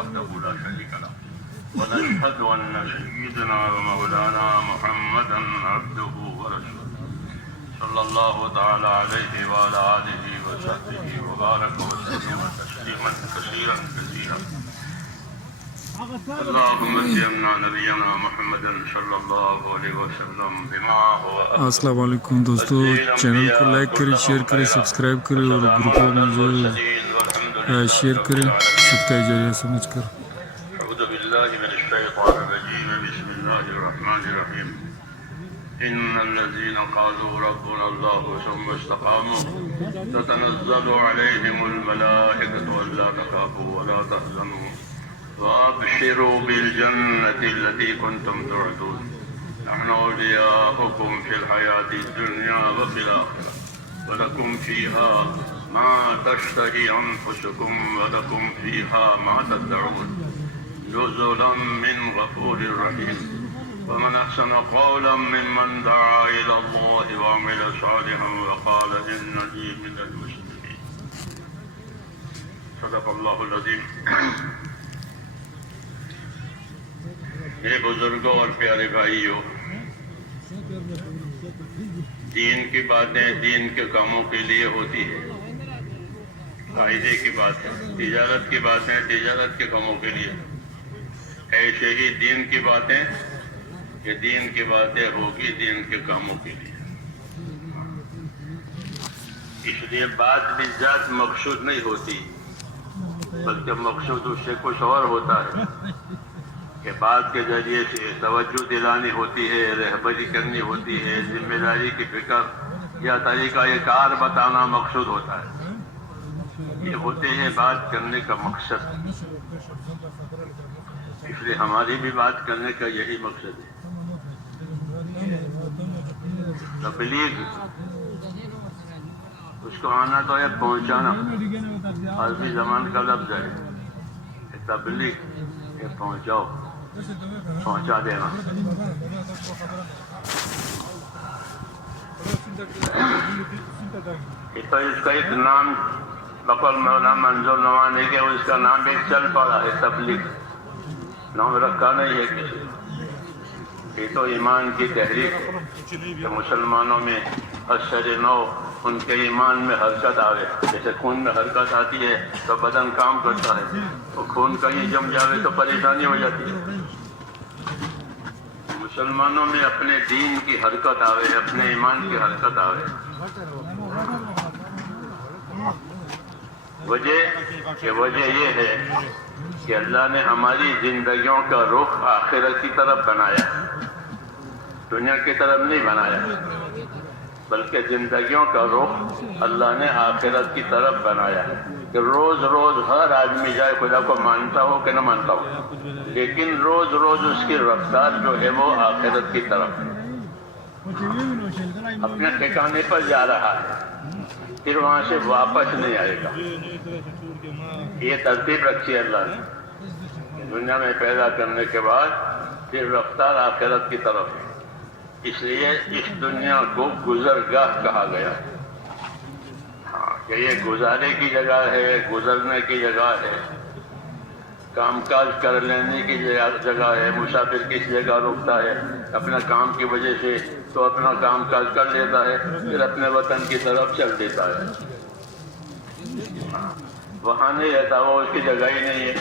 وحده لا شريك له ونشهد أن سيدنا ومولانا محمدا عبده ورسوله صلى الله تعالى عليه وعلى آله وصحبه وبارك وسلم تسليما كثيرا كثيرا اللهم اجعلنا نبينا محمد صلی اللہ علیہ وسلم بما هو السلام علیکم دوستو، چینل کو لائک کریں، شیئر کریں، سبسکرائب کریں اور گروپوں میں جو شیئر کریں صدقہ جاریہ سمجھ کر۔ اعوذ باللہ من الشیطان الرجیم بسم اللہ الرحمن الرحیم ان الذين قالوا ربنا الله ثم استقاموا تتنزل عليهم الملائكة ألا تخافوا ولا تحزنوا وابشروا بالجنة التي كنتم توعدون نحن أولياؤكم في الحياة الدنيا وفي الآخرة ولكم فيها ما تشتهي أنفسكم ولكم فيها ما تدعون نزلا من غفور رحيم ومن أحسن قولا ممن دعا إلى الله وعمل صالحا وقال إنني من المسلمين صدق الله العظيم۔ میرے بزرگوں اور پیارے بھائیوں، دین کی باتیں دین کے کاموں کے لیے ہوتی ہے، فائدے کی باتیں، تجارت کی باتیں تجارت کے کاموں کے لیے، ایسے ہی دین کی باتیں کہ دین کی باتیں ہوگی دین کے کاموں کے لیے۔ اس لیے بات بھی ذات مقصود نہیں ہوتی، بلکہ مقصود اس سے کچھ اور ہوتا ہے کہ بات کے ذریعے سے توجہ دلانی ہوتی ہے، رہبری کرنی ہوتی ہے، ذمہ داری کی فکر یا طریقہ کار بتانا مقصود ہوتا ہے۔ یہ ہوتے ہیں بات کرنے کا مقصد، اس لیے ہماری بھی بات کرنے کا یہی مقصد ہے۔ تبلیغ اس کو آنا تو ہے پہنچانا، عربی زبان کا لفظ ہے تبلیغ، کہ پہنچاؤ، پہنچا دینا۔ تو اس کا ایک نام بقول مولانا منظور نوانی کے اس کا نام ایک چل پڑا ہے، تبلیغ، نام رکھا نہیں ہے کسی۔ یہ تو ایمان کی تحریک کہ مسلمانوں میں اثر نو ان کے ایمان میں حرکت آوے، جیسے خون میں حرکت آتی ہے تو بدن کام کرتا ہے، تو خون کہیں جم جاوے تو پریشانی ہو جاتی ہے۔ مسلمانوں میں اپنے دین کی حرکت آوے، اپنے ایمان کی حرکت آوے۔ وجہ یہ ہے کہ اللہ نے ہماری زندگیوں کا رخ آخرت کی طرف بنایا، دنیا کی طرف نہیں بنایا، بلکہ زندگیوں کا رخ اللہ نے آخرت کی طرف بنایا کہ روز روز ہر آدمی جائے خدا کو مانتا ہو کہ نہ مانتا ہو، لیکن روز روز اس کی رفتار جو ہے وہ آخرت کی طرف ہے، اپنے ٹھکانے پر جا رہا ہے، پھر وہاں سے واپس نہیں آئے گا۔ یہ ترتیب رکھی ہے اللہ نے دنیا میں پیدا کرنے کے بعد، پھر رفتار آخرت کی طرف ہے۔ اس لیے اس دنیا کو گزرگاہ کہا گیا، کہ یہ گزارے کی جگہ ہے، گزرنے کی جگہ ہے، کام کاج کر لینے کی جگہ ہے۔ مسافر کس جگہ رکتا ہے اپنا کام کی وجہ سے تو اپنا کام کاج کر لیتا ہے، پھر اپنے وطن کی طرف چل دیتا ہے، وہاں نہیں رہتا، وہ اس کی جگہ ہی نہیں ہے،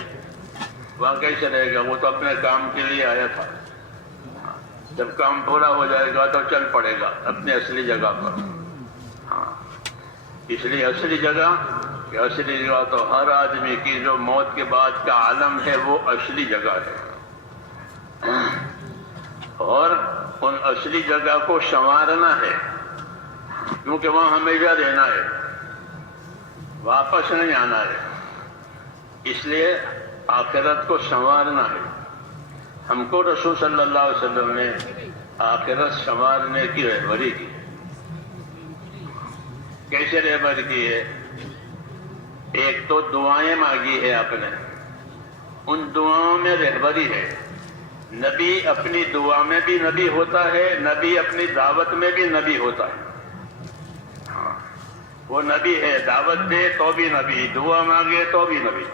وہاں کیسے رہے گا؟ وہ تو اپنے کام کے لیے آیا تھا، جب کام پورا ہو جائے گا تو چل پڑے گا اپنے اصلی جگہ پر۔ اس لیے اصلی جگہ تو ہر آدمی کی جو موت کے بعد کا عالم ہے وہ اصلی جگہ ہے، اور ان اصلی جگہ کو سنوارنا ہے، کیونکہ وہاں ہمیشہ رہنا ہے، واپس نہیں آنا ہے۔ اس لیے آخرت کو سنوارنا ہے۔ ہم کو رسول صلی اللہ علیہ وسلم نے آخرت سنوارنے کی رہبری کی۔ کیسے رہبری کی ہے؟ ایک تو دعائیں مانگی ہے آپ نے، ان دعاؤں میں رہبری ہے۔ نبی اپنی دعا میں بھی نبی ہوتا ہے، نبی اپنی دعوت میں بھی نبی ہوتا ہے۔ وہ نبی ہے، دعوت دے تو بھی نبی، دعا مانگے تو بھی نبی۔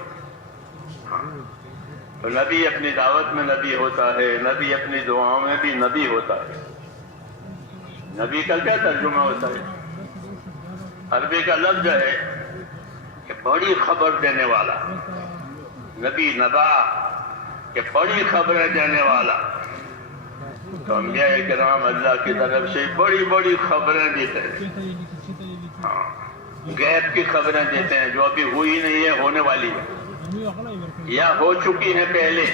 تو نبی اپنی دعوت میں نبی ہوتا ہے، نبی اپنی دعاؤں میں بھی نبی ہوتا ہے۔ نبی کا کیا ترجمہ ہوتا ہے؟ عربی کا لفظ ہے کہ بڑی خبر دینے والا، نبی نبا کہ بڑی خبریں دینے والا۔ تو انبیاء کرام اللہ کی طرف سے بڑی بڑی خبریں دیتے ہیں، غیب کی خبریں دیتے ہیں جو ابھی ہوئی نہیں ہے، ہونے والی ہے یا ہو چکی ہے پہلے،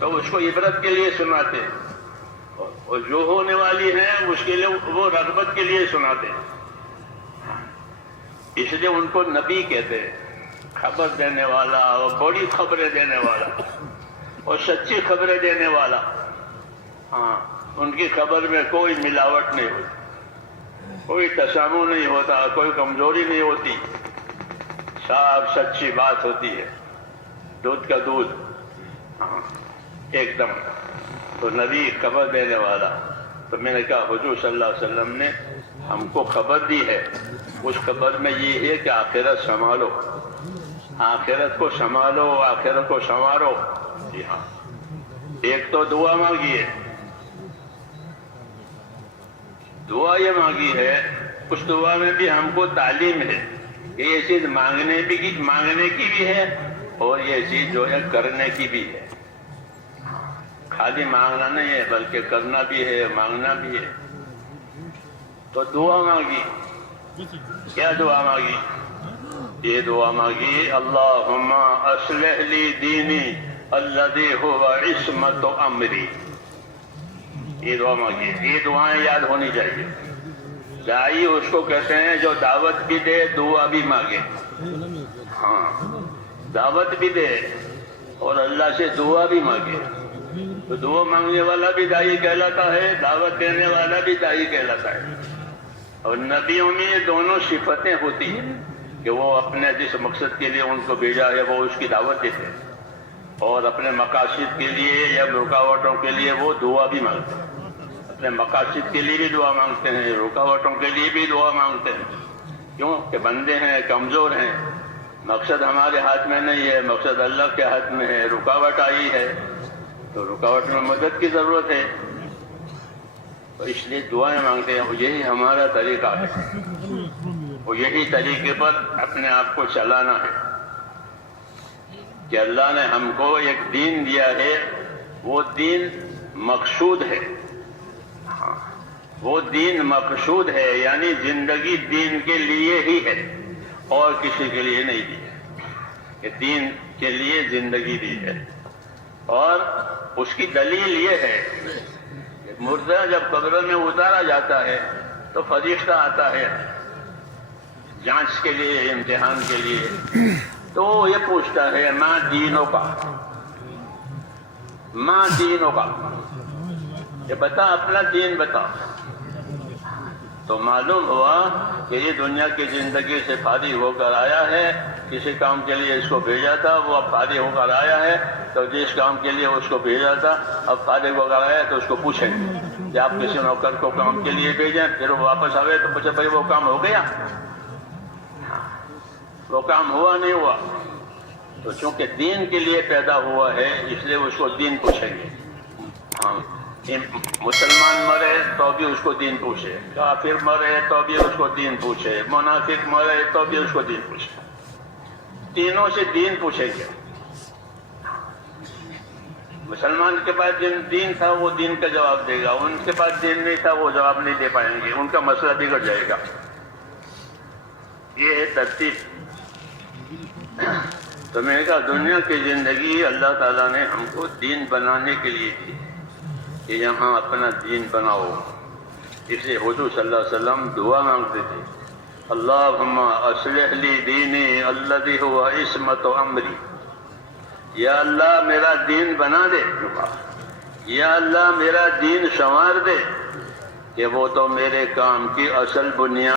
تو اس کو عبرت کے لیے سناتے ہیں، اور جو ہونے والی ہے اس کے لیے وہ رغبت کے لیے سناتے ہیں۔ اس لیے ان کو نبی کہتے ہیں، خبر دینے والا اور بڑی خبریں دینے والا اور سچی خبریں دینے والا۔ ہاں، ان کی خبر میں کوئی ملاوٹ نہیں ہوتی، کوئی تشامہ نہیں ہوتا، کوئی کمزوری نہیں ہوتی، صاف سچی بات ہوتی ہے، دودھ کا دودھ، ہاں ایک دم۔ تو نبی خبر دینے والا۔ تو میں نے کہا حضور صلی اللہ علیہ وسلم نے ہم کو خبر دی ہے، اس خبر میں یہ ہے کہ آخرت سنبھالو، آخرت کو سنبھالو، آخرت کو سنوارو۔ جی ہاں، ایک تو دعا مانگی ہے، دعا یہ مانگی ہے، اس دعا میں بھی ہم کو تعلیم ہے کہ یہ چیز مانگنے کی بھی ہے اور یہ چیز جو ہے کرنے کی بھی ہے۔ خالی مانگنا نہیں ہے بلکہ کرنا بھی ہے، مانگنا بھی ہے۔ تو دعا مانگی، کیا دعا مانگی؟ یہ دعا مانگی اللہم اصلح لی دینی الذی هو عصمت امری۔ یہ دعا مانگی، یہ دعائیں یاد ہونی چاہیے۔ داعی اس کو کہتے ہیں جو دعوت بھی دے، دعا بھی مانگے۔ ہاں، دعوت بھی دے اور اللہ سے دعا بھی مانگے۔ تو دعا مانگنے والا بھی داعی کہلاتا ہے، دعوت دینے والا بھی داعی کہلاتا ہے۔ اور نبیوں میں یہ دونوں صفتیں ہوتی ہیں کہ وہ اپنے جس مقصد کے لیے ان کو بھیجا ہے وہ اس کی دعوت دیتے ہیں، اور اپنے مقاصد کے لیے یا رکاوٹوں کے لیے وہ دعا بھی مانگتے ہیں۔ اپنے مقاصد کے لیے بھی دعا مانگتے ہیں، رکاوٹوں کے لیے بھی دعا مانگتے ہیں۔ کیوں کہ بندے ہیں، کمزور ہیں، مقصد ہمارے ہاتھ میں نہیں ہے، مقصد اللہ کے ہاتھ میں ہے۔ رکاوٹ آئی ہے تو رکاوٹ میں مدد کی ضرورت ہے، تو اس لیے دعائیں مانگتے ہیں۔ یہی ہمارا طریقہ ہے، اور یہی طریقے پر اپنے آپ کو چلانا ہے کہ اللہ نے ہم کو ایک دین دیا ہے، وہ دین مقصود ہے۔ ہاں، وہ دین مقصود ہے، یعنی زندگی دین کے لیے ہی ہے اور کسی کے لیے نہیں دی ہے، کہ دین کے لیے زندگی دی ہے۔ اور اس کی دلیل یہ ہے کہ مردہ جب قبر میں اتارا جاتا ہے تو فرشتہ آتا ہے جانچ کے لیے، امتحان کے لیے، تو یہ پوچھتا ہے ماں دینوں کا، ماں دینوں کا، یہ بتا اپنا دین بتا۔ تو معلوم ہوا کہ یہ دنیا کی زندگی سے فارغ ہو کر آیا ہے، کسی کام کے لیے اس کو بھیجا تھا، وہ اب فارغ ہو کر آیا ہے، تو جس کام کے لیے اس کو بھیجا تھا اب فارغ ہو کر آیا ہے، تو اس کو پوچھیں گے کہ آپ کسی نوکر کو کام کے لیے بھیجیں، پھر وہ واپس آئے تو پوچھے بھائی وہ کام ہو گیا؟ وہ کام ہوا نہیں ہوا؟ تو چونکہ دین کے لیے پیدا ہوا ہے اس لیے اس کو دین پوچھیں گے۔ ہاں، مسلمان مرے تو بھی اس کو دین پوچھے، کافر مرے تو بھی اس کو دین پوچھے، منافق مرے تو بھی اس کو دین پوچھے، تینوں سے دین پوچھیں گے۔ مسلمان کے پاس جن دین تھا وہ دین کا جواب دے گا، ان کے پاس دین نہیں تھا وہ جواب نہیں دے پائیں گے، ان کا مسئلہ بگڑ جائے گا۔ یہ ہے ترتیب۔ تو میں نے کہا دنیا کی زندگی اللہ تعالیٰ نے ہم کو دین بنانے کے لیے دی کہ یہاں اپنا دین بناؤ۔ اس لیے حضور صلی اللہ علیہ وسلم دعا مانگتے تھے اللہم اصلح لی دینی الذی هو عصمت امری، یا اللہ میرا دین بنا دے، یا اللہ میرا دین سنوار دے کہ وہ تو میرے کام کی اصل بنیاد